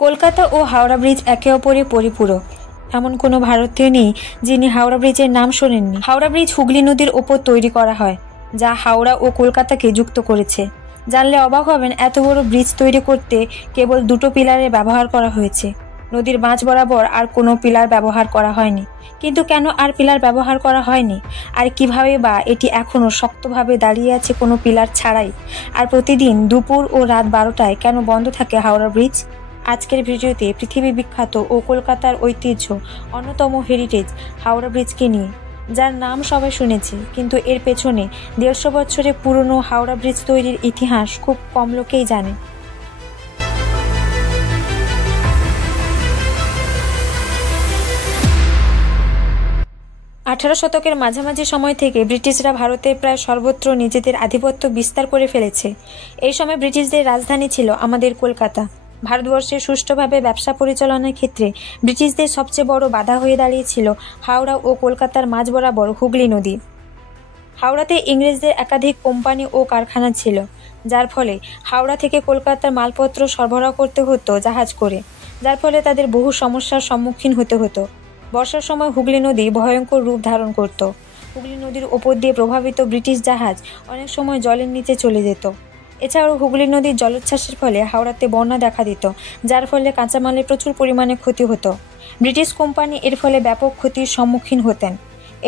কলকাতা ও Howrah bridge একে অপরের পরিপূরক। এমন কোনো ভারতীয় নেই যিনি হাওড়া ব্রিজের নাম শোনেননি। হাওড়া ব্রিজ হুগলি নদীর ওপর তৈরি করা হয়, যা হাওড়া ও কলকাতাকে যুক্ত করেছে। জানলে অবাক হবেন, এত বড় ব্রিজ তৈরি করতে কেবল দুটো পিলারের ব্যবহার করা হয়েছে। নদীর মাঝ বরাবর আর কোনো পিলার ব্যবহার করা হয়নি। কিন্তু কেন আর পিলার ব্যবহার করা হয়নি, আর কিভাবে বা এটি এখনো শক্তভাবে দাঁড়িয়ে আছে কোনো পিলার ছাড়াই? আর প্রতিদিন দুপুর ও রাত 12টায় কেন বন্ধ থাকে হাওড়া ব্রিজ? আজকের ভিডিওতে পৃথিবী বিখ্যাত ও কলকাতার ঐতিহ্য অন্যতম হেরিটেজ হাওড়া ব্রিজকে নিয়ে, যার নাম সবাই শুনেছে, কিন্তু এর পেছনে 150 বছরের পুরনো হাওড়া ব্রিজ তৈরির ইতিহাস খুব কম লোকেই জানে। 18 শতকের মাঝামাঝি সময় থেকে ব্রিটিশরা ভারতের প্রায় সর্বত্র নিজেদের আধিপত্য বিস্তার করে ফেলেছে। এই সময় ব্রিটিশদের রাজধানী ছিল আমাদের কলকাতা। ভারতবর্ষের সুষ্ঠুভাবে ব্যবসা পরিচালনার ক্ষেত্রে ব্রিটিশদের সবচেয়ে বড় বাধা হয়ে দাঁড়িয়েছিল হাওড়া ও কলকাতার মাঝ বরাবর হুগলি নদী। হাওড়াতে ইংরেজদের একাধিক কোম্পানি ও কারখানা ছিল, যার ফলে হাওড়া থেকে কলকাতার মালপত্র সরবরাহ করতে হতো জাহাজ করে, যার ফলে তাদের বহু সমস্যার সম্মুখীন হতে হতো। বর্ষার সময় হুগলি নদী ভয়ঙ্কর রূপ ধারণ করত। হুগলি নদীর ওপর দিয়ে প্রভাবিত ব্রিটিশ জাহাজ অনেক সময় জলের নিচে চলে যেত। এছাড়াও হুগলি নদীর জলোচ্ছ্বাসের ফলে হাওড়াতে বন্যা দেখা দিত, যার ফলে কাঁচামালের প্রচুর পরিমাণে ক্ষতি হতো। ব্রিটিশ কোম্পানি এর ফলে ব্যাপক ক্ষতির সম্মুখীন হতেন।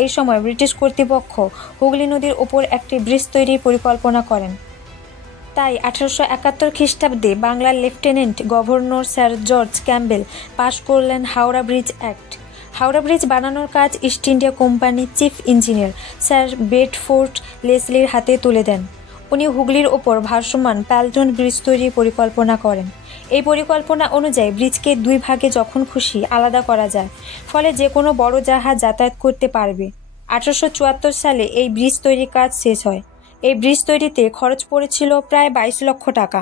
এই সময় ব্রিটিশ কর্তৃপক্ষ হুগলি নদীর ওপর একটি ব্রিজ তৈরির পরিকল্পনা করেন। তাই 1871 খ্রিস্টাব্দে বাংলার lieutenant governor sir George Campbell পাশ করলেন Howrah bridge act. Howrah bridge বানানোর কাজ ইস্ট ইন্ডিয়া কোম্পানির চিফ ইঞ্জিনিয়ার স্যার বেডফোর্ড লেসলির হাতে তুলে দেন। উনি হুগলির ওপর ভাসমান প্যালটন ব্রিজ তৈরির পরিকল্পনা করেন। এই পরিকল্পনা অনুযায়ী ব্রিজকে দুই ভাগে যখন খুশি আলাদা করা যায়, ফলে যে কোনো বড় জাহাজ যাতায়াত করতে পারবে। 1874 সালে এই ব্রিজ তৈরির কাজ শেষ হয়। এই ব্রিজ তৈরিতে খরচ পড়েছিল প্রায় 22 লক্ষ টাকা।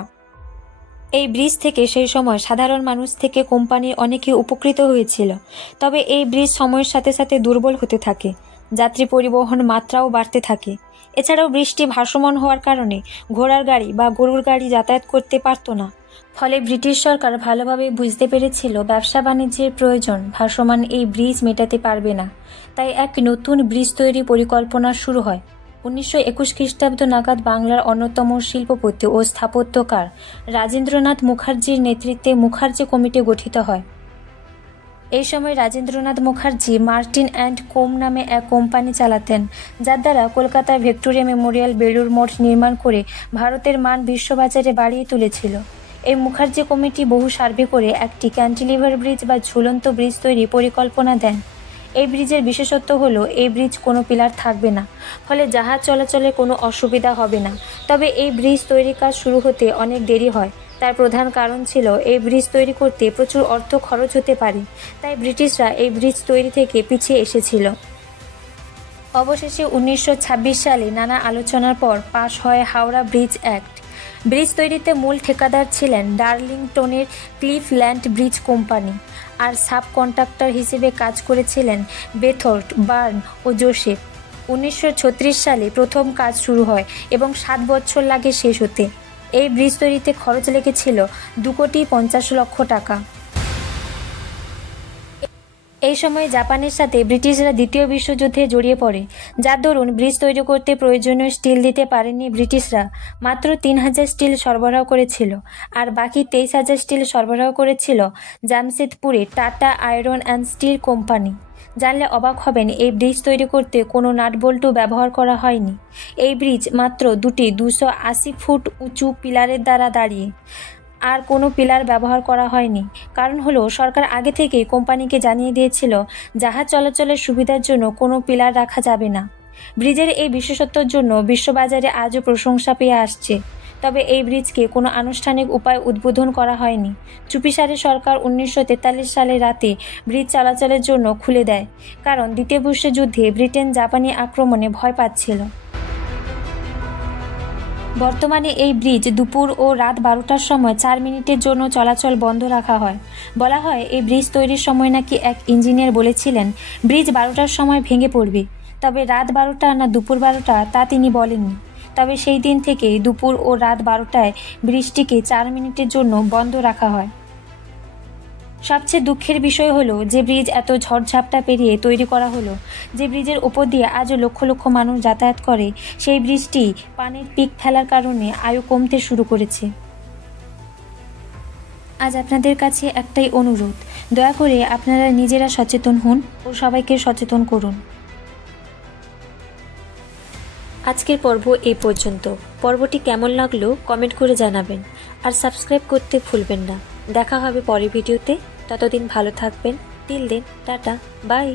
এই ব্রিজ থেকে সেই সময় সাধারণ মানুষ থেকে কোম্পানির অনেকে উপকৃত হয়েছিল। তবে এই ব্রিজ সময়ের সাথে সাথে দুর্বল হতে থাকে, যাত্রী পরিবহন মাত্রাও বাড়তে থাকে। এছাড়াও ব্রিজটি ভাসমান হওয়ার কারণে ঘোড়ার গাড়ি বা গরুর গাড়ি যাতায়াত করতে পারত না। ফলে ব্রিটিশ সরকার ভালোভাবে বুঝতে পেরেছিল ব্যবসা বাণিজ্যের প্রয়োজন ভাসমান এই ব্রিজ মেটাতে পারবে না। তাই এক নতুন ব্রিজ তৈরি পরিকল্পনা শুরু হয়। 1921 খ্রিস্টাব্দ নাগাদ বাংলার অন্যতম শিল্পপতি ও স্থাপত্যকার রাজেন্দ্রনাথ মুখার্জির নেতৃত্বে মুখার্জি কমিটি গঠিত হয়। এই সময় রাজেন্দ্রনাথ মুখার্জি মার্টিন অ্যান্ড কোম নামে এক কোম্পানি চালাতেন, যার দ্বারা কলকাতার ভিক্টোরিয়া মেমোরিয়াল বেলুড় মঠ নির্মাণ করে ভারতের মান বিশ্ববাজারে বাড়িয়ে তুলেছিল। এই মুখার্জি কমিটি বহু সার্ভে করে একটি ক্যান্টিলিভার ব্রিজ বা ঝুলন্ত ব্রিজ তৈরি পরিকল্পনা দেন। এই ব্রিজের বিশেষত্ব হলো এই ব্রিজ কোনো পিলার থাকবে না, ফলে জাহাজ চলাচলে কোনো অসুবিধা হবে না। তবে এই ব্রিজ তৈরির কাজ শুরু হতে অনেক দেরি হয়। তার প্রধান কারণ ছিল এই ব্রিজ তৈরি করতে প্রচুর অর্থ খরচ হতে পারে, তাই ব্রিটিশরা এই ব্রিজ তৈরি থেকে পিছিয়ে এসেছিল। অবশেষে 1926 সালে নানা আলোচনার পর পাশ হয় হাওড়া ব্রিজ অ্যাক্ট। ব্রিজ তৈরিতে মূল ঠিকাদার ছিলেন ডার্লিংটনের ক্লিফল্যান্ড ব্রিজ কোম্পানি, আর সাব কন্ট্রাক্টর হিসেবে কাজ করেছিলেন বেথর্ট, বার্ন ও জোসেফ। 1936 সালে প্রথম কাজ শুরু হয় এবং 7 বছর লাগে শেষ হতে। এই ব্রিজ তৈরিতে খরচ লেগেছিল 2,50,00,000 টাকা। এই সময় জাপানের সাথে ব্রিটিশরা দ্বিতীয় বিশ্বযুদ্ধে জড়িয়ে পড়ে, যার দরুন ব্রিজ তৈরি করতে প্রয়োজনীয় স্টিল দিতে পারেননি ব্রিটিশরা। মাত্র 3,000 স্টিল সরবরাহ করেছিল, আর বাকি 23,000 স্টিল সরবরাহ করেছিল জামশেদপুরে Tata iron and steel company. জানলে অবাক হবেন, এই ব্রিজ তৈরি করতে কোনো নাটবল্টু ব্যবহার করা হয়নি। এই ব্রিজ মাত্র দুটি 280 ফুট উঁচু পিলারের দ্বারা দাঁড়িয়ে, আর কোনো পিলার ব্যবহার করা হয়নি। কারণ হলো, সরকার আগে থেকেই কোম্পানিকে জানিয়ে দিয়েছিল জাহাজ চলাচলের সুবিধার জন্য কোনো পিলার রাখা যাবে না। ব্রিজের এই বিশেষত্বের জন্য বিশ্ববাজারে আজও প্রশংসা পেয়ে আসছে। তবে এই ব্রিজকে কোনো আনুষ্ঠানিক উপায় উদ্বোধন করা হয়নি। চুপিসারে সরকার 1943 সালে রাতে ব্রিজ চলাচলের জন্য খুলে দেয়, কারণ দ্বিতীয় বিশ্বযুদ্ধে ব্রিটেন জাপানি আক্রমণে ভয় পাচ্ছিল। বর্তমানে এই ব্রিজ দুপুর ও রাত 12টার সময় 4 মিনিটের জন্য চলাচল বন্ধ রাখা হয়। বলা হয়, এই ব্রিজ তৈরির সময় নাকি এক ইঞ্জিনিয়ার বলেছিলেন ব্রিজ 12টার সময় ভেঙে পড়বে। তবে রাত 12টা না দুপুর 12টা তা তিনি বলেননি। তবে সেই দিন থেকে দুপুর ও রাত 12টায় ব্রিজটিকে 4 মিনিটের জন্য বন্ধ রাখা হয়। সবচেয়ে দুঃখের বিষয় হলো যে ব্রিজ এত ঝড়ঝাপটা পেরিয়ে তৈরি করা হলো, যে ব্রিজের উপর দিয়ে আজও লক্ষ লক্ষ মানুষ যাতায়াত করে, সেই ব্রিজটি পানির পিক ফেলার কারণে আয়ু কমতে শুরু করেছে। আজ আপনাদের কাছে একটাই অনুরোধ, দয়া করে আপনারা নিজেরা সচেতন হন ও সবাইকে সচেতন করুন। আজকের পর্ব এই পর্যন্ত। পর্বটি কেমন লাগলো কমেন্ট করে জানাবেন, আর সাবস্ক্রাইব করতে ভুলবেন না। দেখা হবে পরের ভিডিওতে। ততদিন ভালো থাকবেন। Till then, tata, by.